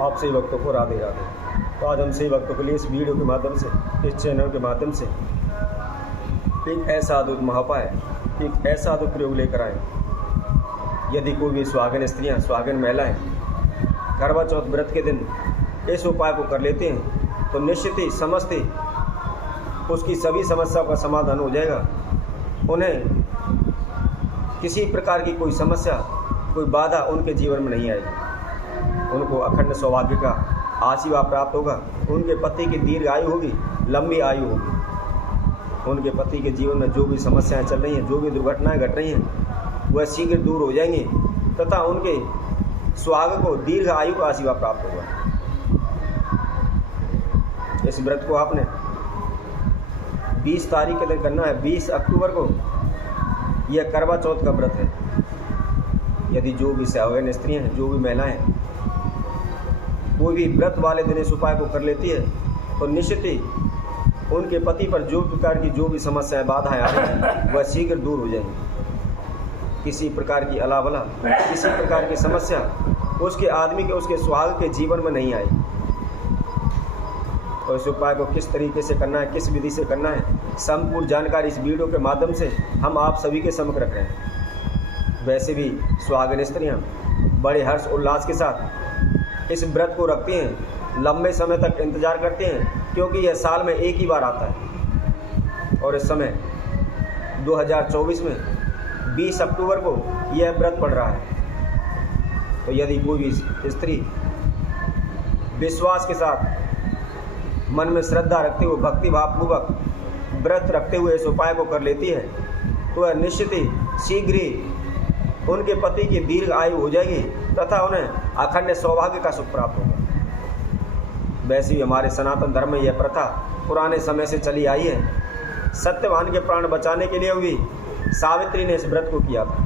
आप सभी भक्तों को राधे राधे। तो आज हम सभी भक्तों के लिए इस वीडियो के माध्यम से, इस चैनल के माध्यम से एक ऐसा अद्भुत महाउपाय, एक ऐसा अद्भुत प्रयोग लेकर आए। यदि कोई भी सुहागन स्त्रियाँ, सुहागन महिलाएँ करवा चौथ व्रत के दिन इस उपाय को कर लेते हैं तो निश्चित ही समस्त ही उसकी सभी समस्याओं का समाधान हो जाएगा। उन्हें किसी प्रकार की कोई समस्या, कोई बाधा उनके जीवन में नहीं आएगी। उनको अखंड सौभाग्य का आशीर्वाद प्राप्त होगा। उनके पति की दीर्घ आयु होगी, लंबी आयु होगी। उनके पति के जीवन में जो भी समस्याएं चल रही हैं, जो भी दुर्घटनाएं घट रही हैं, वह शीघ्र दूर हो जाएंगी तथा उनके सुहाग को दीर्घ आयु का आशीर्वाद प्राप्त होगा। इस व्रत को आपने 20 तारीख के दिन करना है। 20 अक्टूबर को यह करवा चौथ का व्रत है। यदि जो भी सुहागन स्त्रियाँ हैं, जो भी महिलाएं कोई भी व्रत वाले दिन इस उपाय को कर लेती है तो निश्चित ही उनके पति पर जो प्रकार की जो भी समस्याएं, बाधाएं आ रही हैं, वह शीघ्र दूर हो जाएंगी। किसी प्रकार की अलावला, किसी प्रकार की समस्या उसके आदमी के, उसके सुहाग के जीवन में नहीं आई। तो इस उपाय को किस तरीके से करना है, किस विधि से करना है, संपूर्ण जानकारी इस वीडियो के माध्यम से हम आप सभी के सम्मुख रख रहे हैं। वैसे भी सुहागन स्त्रियाँ बड़े हर्ष उल्लास के साथ इस व्रत को रखती हैं, लंबे समय तक इंतजार करते हैं, क्योंकि यह साल में एक ही बार आता है। और इस समय 2024 में 20 अक्टूबर को यह व्रत पड़ रहा है। तो यदि कोई भी स्त्री विश्वास के साथ, मन में श्रद्धा रखते हुए, भक्ति भावपूर्वक व्रत रखते हुए इस उपाय को कर लेती है तो वह निश्चित ही शीघ्र ही उनके पति की दीर्घ आयु हो जाएगी तथा उन्हें अखंड सौभाग्य का सुख प्राप्त होगा। वैसे ही हमारे सनातन धर्म में यह प्रथा पुराने समय से चली आई है। सत्यवान के प्राण बचाने के लिए भी सावित्री ने इस व्रत को किया था।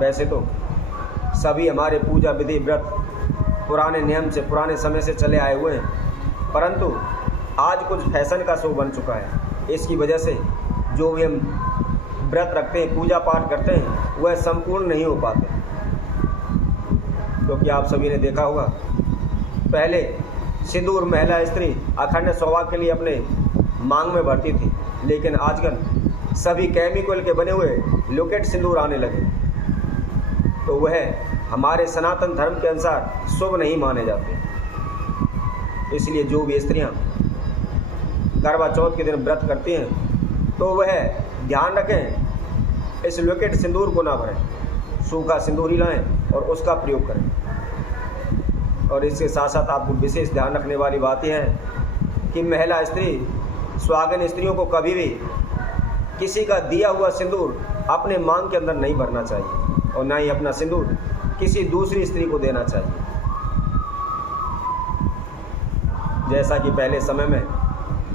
वैसे तो सभी हमारे पूजा विधि व्रत पुराने नियम से, पुराने समय से चले आए हुए हैं, परंतु आज कुछ फैशन का शो बन चुका है। इसकी वजह से जो भी हम व्रत रखते हैं, पूजा पाठ करते हैं, वह संपूर्ण नहीं हो पाते। क्योंकि आप सभी ने देखा होगा, पहले सिंदूर महिला स्त्री अखंड सौभाग्य के लिए अपने मांग में भरती थी, लेकिन आजकल सभी केमिकल के बने हुए लॉकेट सिंदूर आने लगे, तो वह हमारे सनातन धर्म के अनुसार शुभ नहीं माने जाते। इसलिए जो भी स्त्रियां करवा चौथ के दिन व्रत करती हैं तो वह ध्यान रखें, इस लॉकेट सिंदूर को ना भरें, सूखा सिंदूर ही लाएं और उसका प्रयोग करें। और इसके साथ साथ आपको विशेष ध्यान रखने वाली बात यह है कि महिला स्त्री, सुहागन स्त्रियों को कभी भी किसी का दिया हुआ सिंदूर अपने मांग के अंदर नहीं भरना चाहिए और ना ही अपना सिंदूर किसी दूसरी स्त्री को देना चाहिए। जैसा कि पहले समय में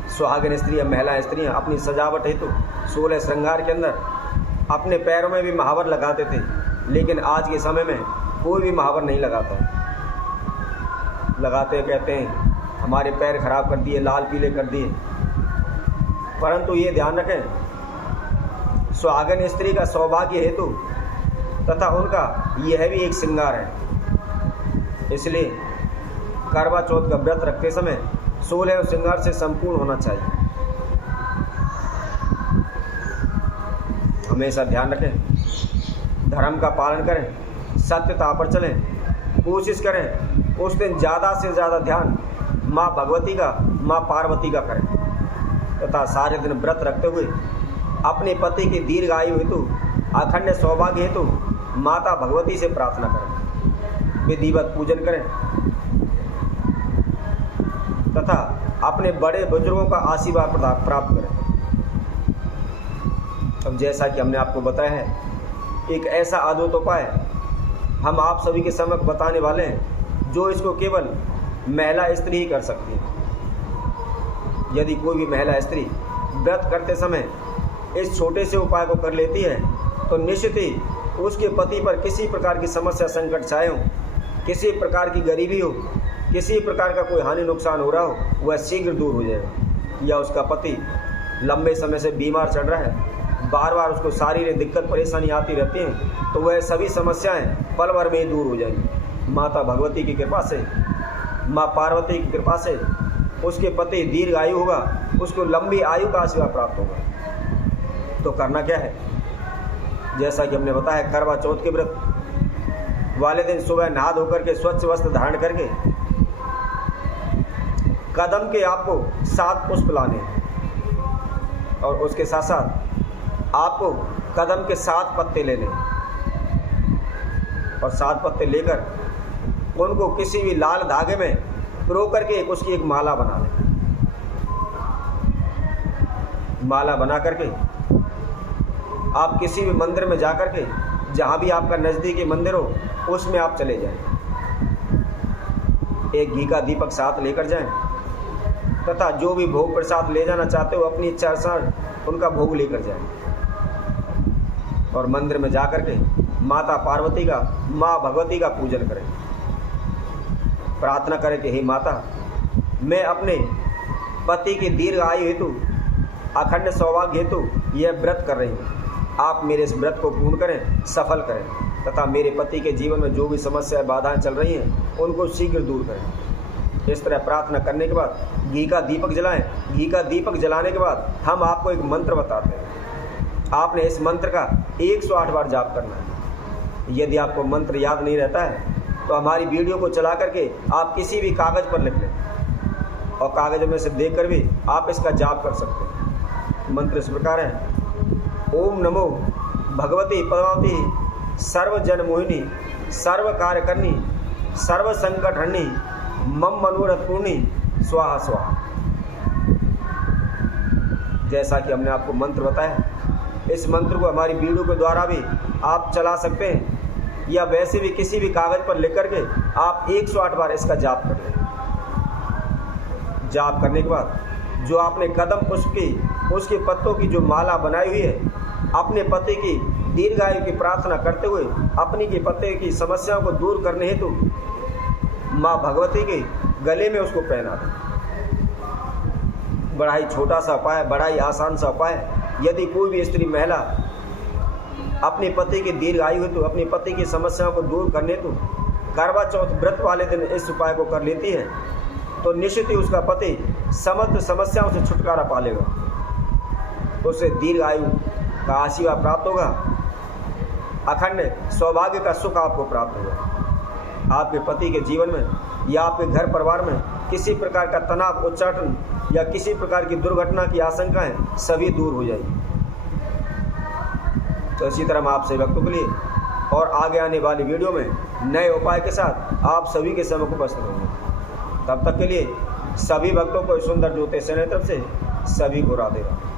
सुहागन स्त्रियाँ, महिला स्त्रियाँ अपनी सजावट हेतु 16 श्रृंगार के अंदर अपने पैरों में भी महावर लगाते थे, लेकिन आज के समय में कोई भी महावर नहीं लगाता है। लगाते कहते हैं हमारे पैर खराब कर दिए, लाल पीले कर दिए। परंतु ये ध्यान रखें, सुहागन स्त्री का सौभाग्य हेतु तथा उनका यह भी एक श्रृंगार है। इसलिए करवा चौथ का व्रत रखते समय 16 श्रृंगार से संपूर्ण होना चाहिए। हमेशा ध्यान रखें, धर्म का पालन करें, सत्यता पर चलें, कोशिश करें उस दिन ज़्यादा से ज़्यादा ध्यान माँ भगवती का, माँ पार्वती का करें तथा सारे दिन व्रत रखते हुए अपने पति की दीर्घ आयु हेतु, अखंड सौभाग्य हेतु माता भगवती से प्रार्थना करें, विधिवत पूजन करें तथा अपने बड़े बुजुर्गों का आशीर्वाद प्राप्त करें। अब जैसा कि हमने आपको बताया है, एक ऐसा अद्भुत उपाय हम आप सभी के समक्ष बताने वाले हैं जो इसको केवल महिला स्त्री ही कर सकती है। यदि कोई भी महिला स्त्री व्रत करते समय इस छोटे से उपाय को कर लेती है तो निश्चित ही उसके पति पर किसी प्रकार की समस्या, संकट छाए हो, किसी प्रकार की गरीबी हो, किसी प्रकार का कोई हानि नुकसान हो रहा हो, वह शीघ्र दूर हो जाएगा। या उसका पति लंबे समय से बीमार चल रहा है, बार बार उसको शारीरिक दिक्कत परेशानी आती रहती हैं, तो वह सभी समस्याएं पल भर में ही दूर हो जाएंगी। माता भगवती की कृपा से, माँ पार्वती की कृपा से उसके पति दीर्घ आयु होगा, उसको लंबी आयु का आशीर्वाद प्राप्त होगा। तो करना क्या है, जैसा कि हमने बताया, करवा चौथ के व्रत वाले दिन सुबह नहा धोकर के स्वच्छ वस्त्र धारण करके कदम के आपको 7 पुष्प लाने हैं और उसके साथ साथ आपको कदम के 7 पत्ते लेने और 7 पत्ते लेकर उनको किसी भी लाल धागे में पिरो करके उसकी एक माला बना लें। माला बना करके आप किसी भी मंदिर में जा करके, जहाँ भी आपका नज़दीकी मंदिर हो उसमें आप चले जाएं। एक घी का दीपक साथ लेकर जाएं तथा जो भी भोग प्रसाद ले जाना चाहते हो अपनी इच्छा अनुसार उनका भोग लेकर जाएं और मंदिर में जा करके माता पार्वती का, माँ भगवती का पूजन करें। प्रार्थना करें कि हे माता, मैं अपने पति की दीर्घ आयु हेतु, अखंड सौभाग्य हेतु यह व्रत कर रही हूँ। आप मेरे इस व्रत को पूर्ण करें, सफल करें तथा मेरे पति के जीवन में जो भी समस्याएं बाधाएं चल रही हैं उनको शीघ्र दूर करें। इस तरह प्रार्थना करने के बाद घी का दीपक जलाएं। घी का दीपक जलाने के बाद हम आपको एक मंत्र बताते हैं। आपने इस मंत्र का 108 बार जाप करना है। यदि आपको मंत्र याद नहीं रहता है तो हमारी वीडियो को चला करके आप किसी भी कागज़ पर लिख लें और कागज़ में से देख कर भी आप इसका जाप कर सकते हैं। मंत्र इस प्रकार है, ओम नमो भगवती पद्मावती सर्वजन मोहिनी सर्व कार्य करनी सर्व संकट हरणी मम मनोरथ पूर्णी स्वाहा स्वाहा। जैसा कि हमने आपको मंत्र बताया, इस मंत्र को हमारी वीडियो के द्वारा भी आप चला सकते हैं या वैसे भी किसी भी कागज़ पर लिख करके आप 108 बार इसका जाप कर लें। जाप करने के बाद जो आपने कदम पुष्प की, उसके पत्तों की जो माला बनाई हुई है, अपने पति की दीर्घायु की प्रार्थना करते हुए अपनी के पति की समस्याओं को दूर करने हेतु माँ भगवती के गले में उसको पहना दें। बड़ा ही छोटा सा उपाय, बड़ा ही आसान सा उपाय। यदि कोई भी स्त्री महिला अपने पति की दीर्घ आयु हेतु, अपने पति की समस्याओं को दूर करने हेतु करवा चौथ व्रत वाले दिन इस उपाय को कर लेती है तो निश्चित ही उसका पति समस्त समस्याओं से छुटकारा पा लेगा, उसे दीर्घ आयु का आशीर्वाद प्राप्त होगा, अखंड सौभाग्य का सुख आपको प्राप्त होगा। आपके पति के जीवन में या आपके घर परिवार में किसी प्रकार का तनाव, उच्चाटन या किसी प्रकार की दुर्घटना की आशंकाएं सभी दूर हो जाएगी। तो इसी तरह मैं आपसे भक्तों के लिए और आगे आने वाली वीडियो में नए उपाय के साथ आप सभी के समय को उपस्थित होंगे। तब तक के लिए सभी भक्तों को सुंदर ज्योतिष तरफ से सभी को राधे राधे।